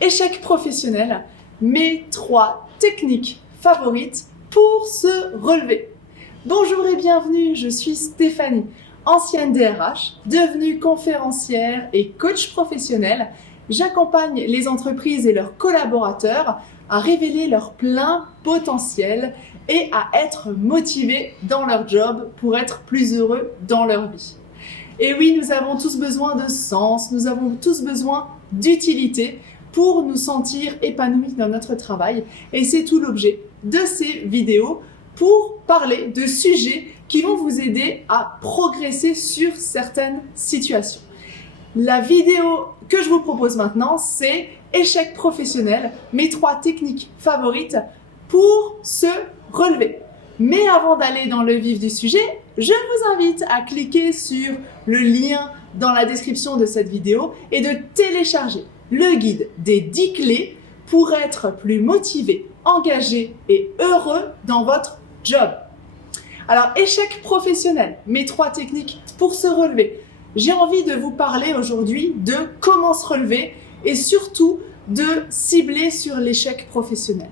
Échec professionnel, mes 3 techniques favorites pour se relever. Bonjour et bienvenue, je suis Stéphanie, ancienne DRH, devenue conférencière et coach professionnel. J'accompagne les entreprises et leurs collaborateurs à révéler leur plein potentiel et à être motivés dans leur job pour être plus heureux dans leur vie. Et oui, nous avons tous besoin de sens, nous avons tous besoin d'utilité pour nous sentir épanouis dans notre travail. Et c'est tout l'objet de ces vidéos pour parler de sujets qui vont vous aider à progresser sur certaines situations. La vidéo que je vous propose maintenant, c'est échec professionnel, mes 3 techniques favorites pour se relever. Mais avant d'aller dans le vif du sujet, je vous invite à cliquer sur le lien dans la description de cette vidéo et de télécharger le guide des 10 clés pour être plus motivé, engagé et heureux dans votre job. Alors, échec professionnel, mes 3 techniques pour se relever. J'ai envie de vous parler aujourd'hui de comment se relever et surtout de cibler sur l'échec professionnel.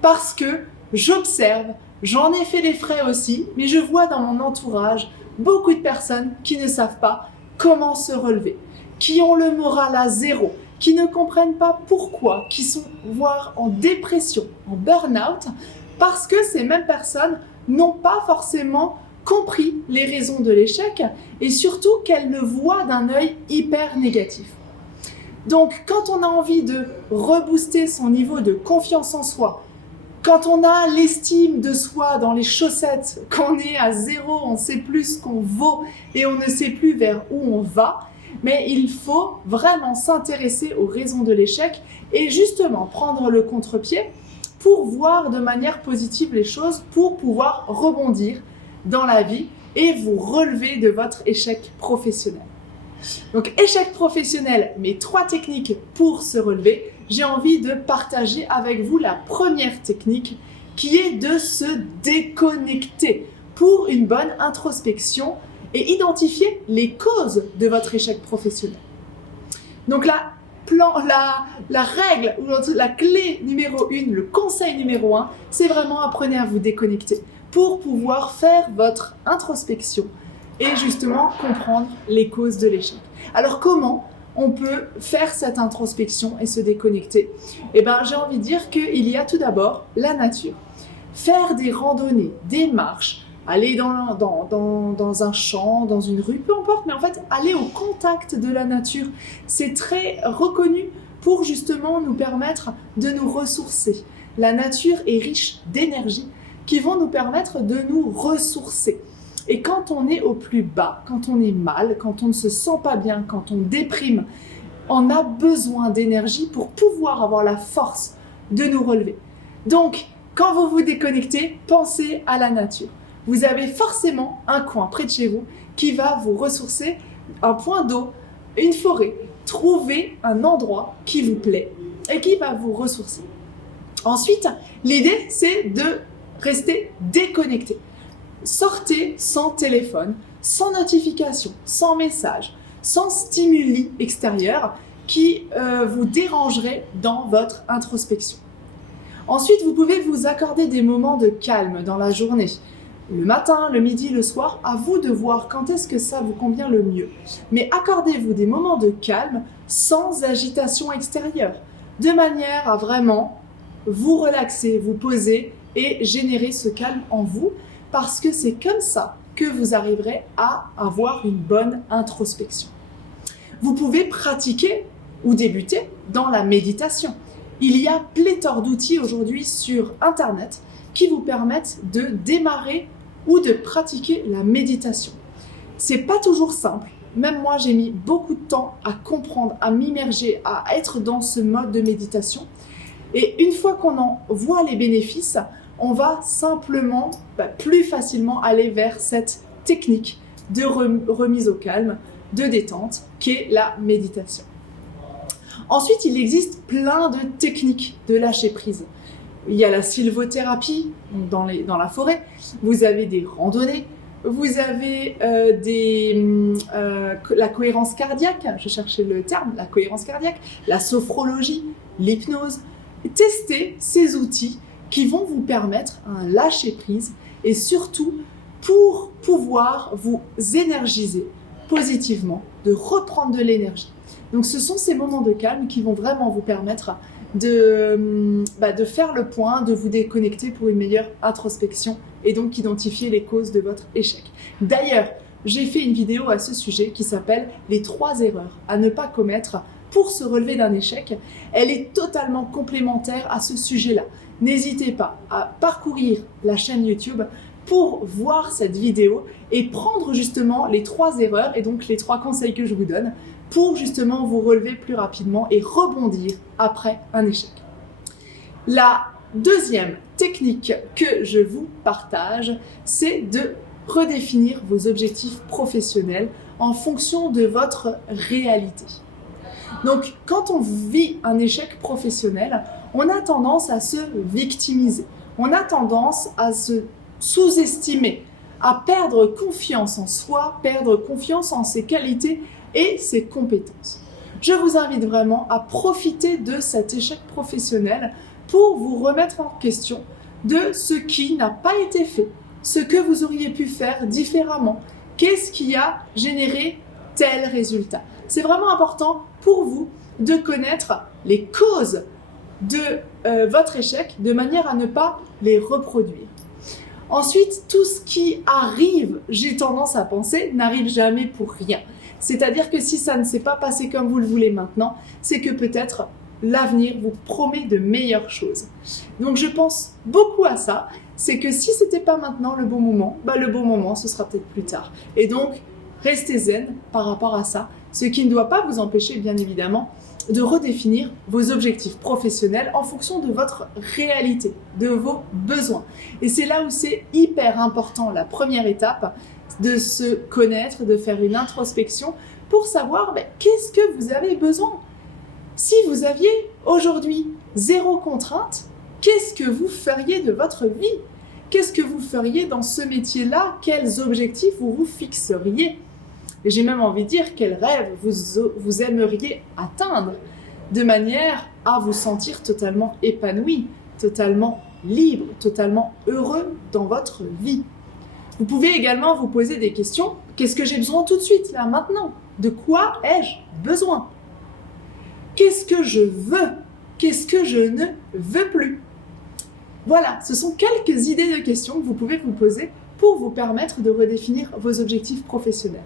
Parce que j'observe, j'en ai fait les frais aussi, mais je vois dans mon entourage beaucoup de personnes qui ne savent pas comment se relever, qui ont le moral à zéro, qui ne comprennent pas pourquoi, qui sont voire en dépression, en burn-out, parce que ces mêmes personnes n'ont pas forcément compris les raisons de l'échec et surtout qu'elles le voient d'un œil hyper négatif. Donc, quand on a envie de rebooster son niveau de confiance en soi, quand on a l'estime de soi dans les chaussettes, qu'on est à zéro, on ne sait plus ce qu'on vaut et on ne sait plus vers où on va, mais il faut vraiment s'intéresser aux raisons de l'échec et justement prendre le contre-pied pour voir de manière positive les choses, pour pouvoir rebondir dans la vie et vous relever de votre échec professionnel. Donc, échec professionnel, mes 3 techniques pour se relever. J'ai envie de partager avec vous la première technique qui est de se déconnecter pour une bonne introspection et identifier les causes de votre échec professionnel. Donc la règle ou la clé numéro 1, le conseil numéro 1, c'est vraiment apprenez à vous déconnecter pour pouvoir faire votre introspection et justement comprendre les causes de l'échec. Alors comment on peut faire cette introspection et se déconnecter? Eh bien, j'ai envie de dire qu'il y a tout d'abord la nature. Faire des randonnées, des marches, aller dans un champ, dans une rue, peu importe, mais en fait, aller au contact de la nature, c'est très reconnu pour justement nous permettre de nous ressourcer. La nature est riche d'énergie qui vont nous permettre de nous ressourcer. Et quand on est au plus bas, quand on est mal, quand on ne se sent pas bien, quand on déprime, on a besoin d'énergie pour pouvoir avoir la force de nous relever. Donc, quand vous vous déconnectez, pensez à la nature. Vous avez forcément un coin près de chez vous qui va vous ressourcer, un point d'eau, une forêt. Trouvez un endroit qui vous plaît et qui va vous ressourcer. Ensuite, l'idée, c'est de rester déconnecté. Sortez sans téléphone, sans notification, sans message, sans stimuli extérieurs qui vous dérangeraient dans votre introspection. Ensuite, vous pouvez vous accorder des moments de calme dans la journée. Le matin, le midi, le soir, à vous de voir quand est-ce que ça vous convient le mieux. Mais accordez-vous des moments de calme sans agitation extérieure, de manière à vraiment vous relaxer, vous poser et générer ce calme en vous, parce que c'est comme ça que vous arriverez à avoir une bonne introspection. Vous pouvez pratiquer ou débuter dans la méditation. Il y a pléthore d'outils aujourd'hui sur Internet qui vous permettent de démarrer ou de pratiquer la méditation. C'est pas toujours simple. Même moi, j'ai mis beaucoup de temps à comprendre, à m'immerger, à être dans ce mode de méditation. Et une fois qu'on en voit les bénéfices, on va simplement, plus facilement aller vers cette technique de remise au calme, de détente, qui est la méditation. Ensuite, il existe plein de techniques de lâcher prise. Il y a la sylvothérapie dans la forêt, vous avez des randonnées, vous avez la cohérence cardiaque, je cherchais le terme, la cohérence cardiaque, la sophrologie, l'hypnose. Testez ces outils qui vont vous permettre un lâcher-prise et surtout pour pouvoir vous énergiser positivement, de reprendre de l'énergie. Donc ce sont ces moments de calme qui vont vraiment vous permettre de faire le point, de vous déconnecter pour une meilleure introspection et donc identifier les causes de votre échec. D'ailleurs, j'ai fait une vidéo à ce sujet qui s'appelle « Les 3 erreurs à ne pas commettre pour se relever d'un échec ». Elle est totalement complémentaire à ce sujet-là. N'hésitez pas à parcourir la chaîne YouTube pour voir cette vidéo et prendre justement les 3 erreurs et donc les 3 conseils que je vous donne pour justement vous relever plus rapidement et rebondir après un échec. La deuxième technique que je vous partage, c'est de redéfinir vos objectifs professionnels en fonction de votre réalité. Donc, quand on vit un échec professionnel, on a tendance à se victimiser, on a tendance à se sous-estimer, à perdre confiance en soi, perdre confiance en ses qualités et ses compétences. Je vous invite vraiment à profiter de cet échec professionnel pour vous remettre en question de ce qui n'a pas été fait, ce que vous auriez pu faire différemment, qu'est-ce qui a généré tel résultat. C'est vraiment important pour vous de connaître les causes de votre échec de manière à ne pas les reproduire. Ensuite, tout ce qui arrive, j'ai tendance à penser, n'arrive jamais pour rien. C'est-à-dire que si ça ne s'est pas passé comme vous le voulez maintenant, c'est que peut-être l'avenir vous promet de meilleures choses. Donc je pense beaucoup à ça, c'est que si c'était pas maintenant le bon moment, le bon moment ce sera peut-être plus tard. Et donc restez zen par rapport à ça, ce qui ne doit pas vous empêcher bien évidemment de redéfinir vos objectifs professionnels en fonction de votre réalité, de vos besoins. Et c'est là où c'est hyper important, la première étape, de se connaître, de faire une introspection pour savoir qu'est-ce que vous avez besoin. Si vous aviez aujourd'hui 0 contrainte, qu'est-ce que vous feriez de votre vie? Qu'est-ce que vous feriez dans ce métier-là? Quels objectifs vous vous fixeriez? Et j'ai même envie de dire quels rêves vous aimeriez atteindre de manière à vous sentir totalement épanoui, totalement libre, totalement heureux dans votre vie. Vous pouvez également vous poser des questions. Qu'est-ce que j'ai besoin tout de suite, là, maintenant? De quoi ai-je besoin? Qu'est-ce que je veux? Qu'est-ce que je ne veux plus? Voilà, ce sont quelques idées de questions que vous pouvez vous poser pour vous permettre de redéfinir vos objectifs professionnels.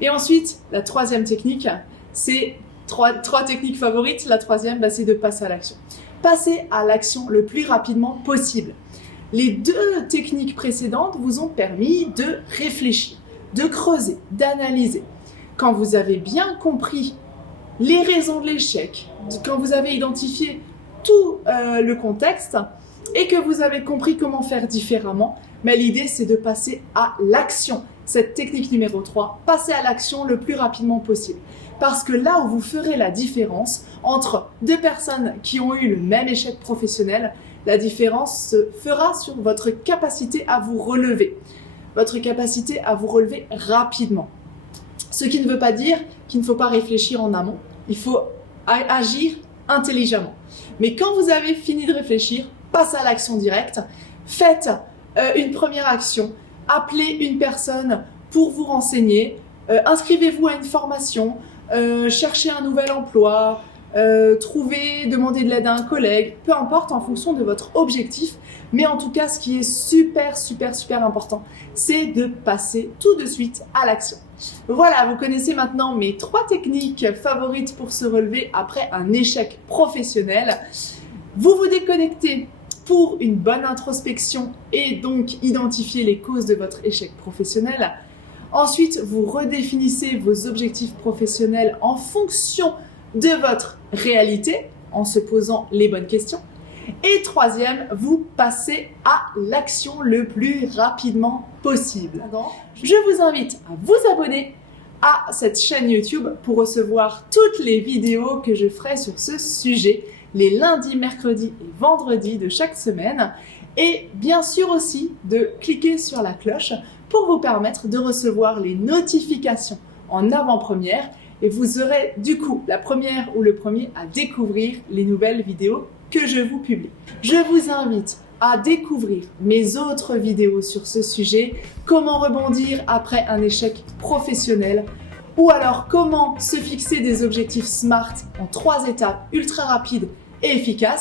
Et ensuite, la troisième technique, c'est trois techniques favorites. La troisième, c'est de passer à l'action. Passez à l'action le plus rapidement possible. Les 2 techniques précédentes vous ont permis de réfléchir, de creuser, d'analyser. Quand vous avez bien compris les raisons de l'échec, quand vous avez identifié tout le contexte et que vous avez compris comment faire différemment, mais l'idée c'est de passer à l'action. Cette technique numéro 3, passer à l'action le plus rapidement possible. Parce que là où vous ferez la différence entre 2 personnes qui ont eu le même échec professionnel, la différence se fera sur votre capacité à vous relever. Votre capacité à vous relever rapidement. Ce qui ne veut pas dire qu'il ne faut pas réfléchir en amont. Il faut agir intelligemment. Mais quand vous avez fini de réfléchir, passez à l'action directe. Faites une première action. Appelez une personne pour vous renseigner. Inscrivez-vous à une formation. Cherchez un nouvel emploi. Demandez de l'aide à un collègue, peu importe en fonction de votre objectif, mais en tout cas ce qui est super important, c'est de passer tout de suite à l'action. Voilà, vous connaissez maintenant mes 3 techniques favorites pour se relever après un échec professionnel. Vous vous déconnectez pour une bonne introspection et donc identifier les causes de votre échec professionnel. Ensuite, vous redéfinissez vos objectifs professionnels en fonction de votre réalité, en se posant les bonnes questions. Et troisième, vous passez à l'action le plus rapidement possible. Je vous invite à vous abonner à cette chaîne YouTube pour recevoir toutes les vidéos que je ferai sur ce sujet, les lundis, mercredis et vendredis de chaque semaine. Et bien sûr aussi de cliquer sur la cloche pour vous permettre de recevoir les notifications en avant-première et vous serez du coup la première ou le premier à découvrir les nouvelles vidéos que je vous publie. Je vous invite à découvrir mes autres vidéos sur ce sujet, comment rebondir après un échec professionnel, ou alors comment se fixer des objectifs SMART en 3 étapes ultra rapides et efficaces.